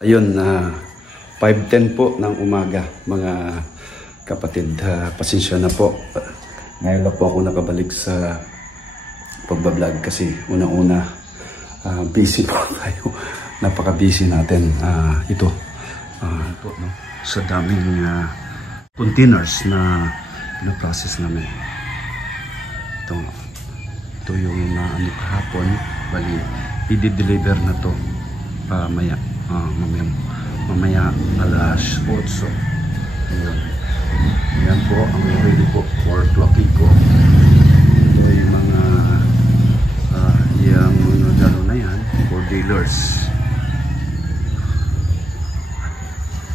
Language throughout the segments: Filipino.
Ayun, 5:10 po ng umaga mga kapatid. Pasensya na po. Ngayon na po ako nakabalik sa pagbablog kasi unang-una busy po tayo. Napaka-busy natin. Ito po, no? Sa daming containers na process namin. Ito yung kahapon. Bali, i-deliver na to mamaya alas 8. Ayan po ang ready po for Tuakiko. Ito yung mga gano'n na yan for dealers.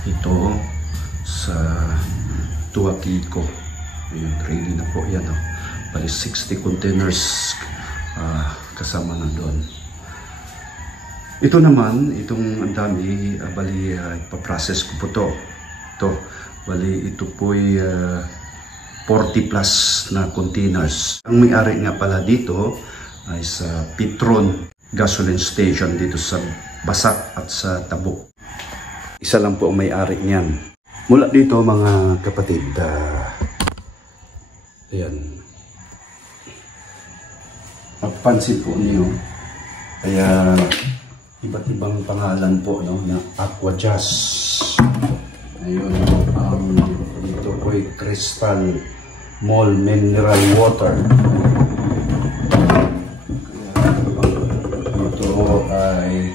Ito sa Tuakiko. Ayan, ready na po yan. Bali 60 containers kasama na doon. Ito naman, itong ang dami, bali ipaprocess ko po to. Bali ito po'y 40 plus na containers. Ang may-ari nga pala dito ay sa Petron gasoline station dito sa Basak at sa Tabuk. Isa lang po ang may-ari niyan. Mula dito mga kapatid, ayan. Mapansin po niyo, kaya iba't ibang pangalan po, no, na Aquajazz. Ayun, ito po ay Crystal Mall Mineral Water. Ito ay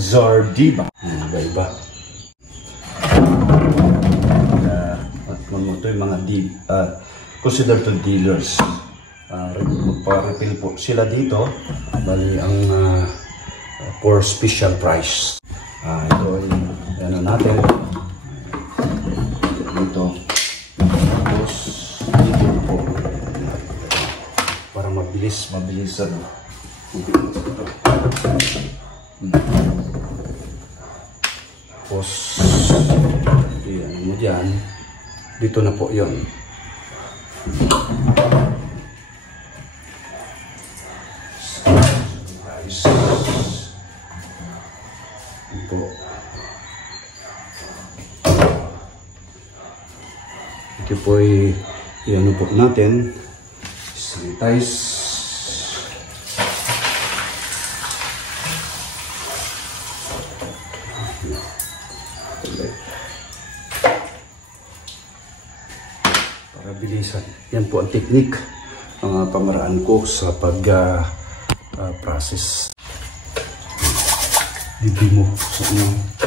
Zardiba. Iba-iba. Ito yung mga considered to dealers. Magpa-refill po sila dito. Bali ang for special price. Ito ay ano natin dito. Tapos dito po para mabilisan. Tapos yan mo dyan. Dito na po yun. Ito po ay i-ano po natin, sanitize. Para bilisan. Yan po ang technique, ang pamaraan ko sa pag-process. Libre mo sa inyo.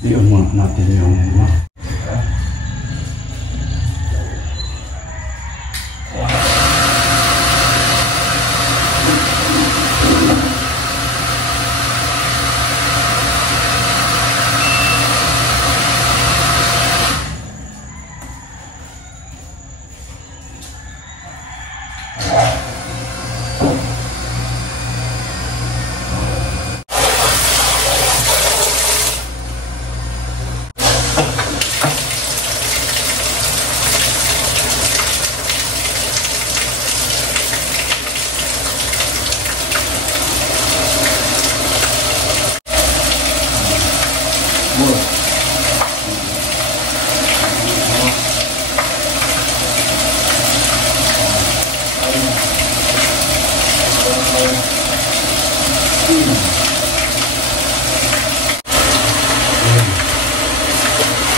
Diyan mo natin yung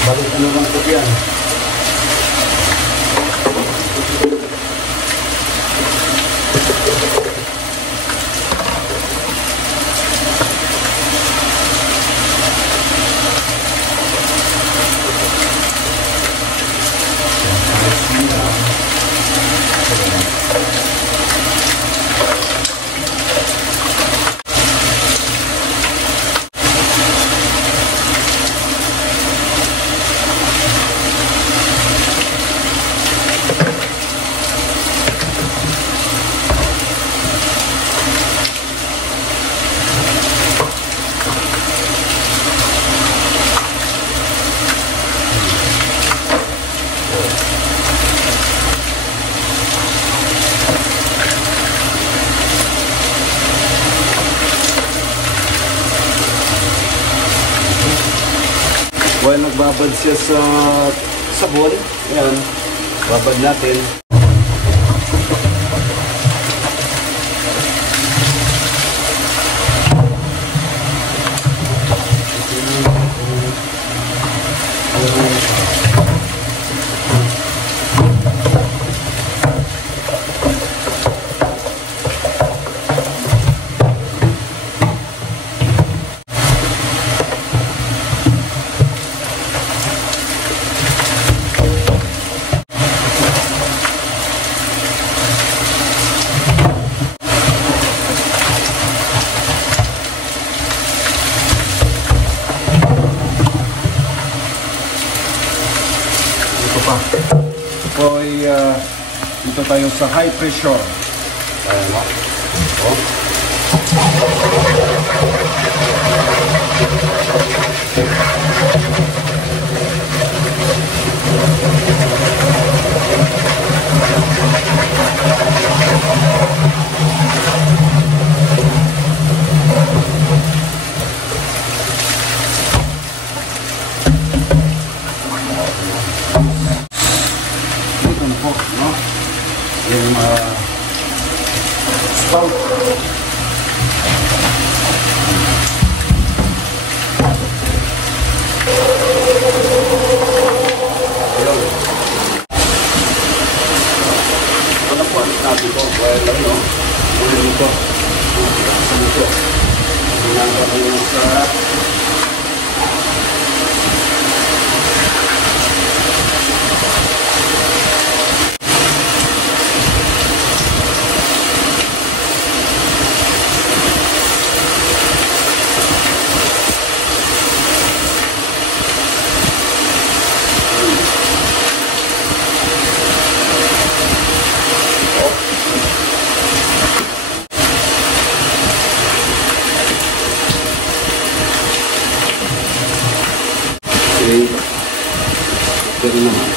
balik ano lang po yan. While nagbabad siya sa sabon, ayan, babad natin. So, dito tayo sa high pressure. Ayan mo. Ito na po, no? Yung spout. Ayun. Ito na po, alis natin po. Well, ano, ulit ito. Sa ito. Hinangka ko yung sa pero naman.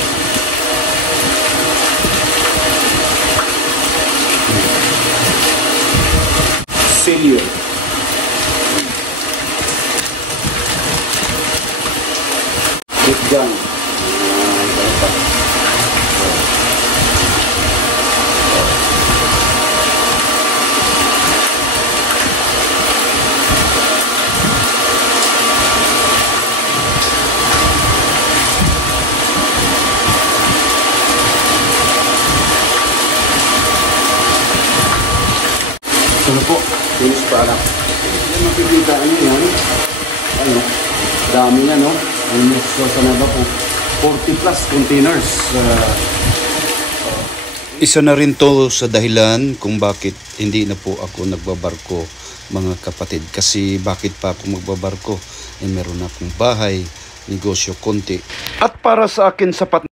Silio. Big gun. Ano po, finish product. Makikita nyo yan. Ano, dami yan, no? Almost sa naba po, 40 plus containers. Isa na rin to sa dahilan kung bakit hindi na po ako nagbabarko, mga kapatid. Kasi bakit pa ako magbabarko? Meron akong bahay, negosyo konti. At para sa akin sapat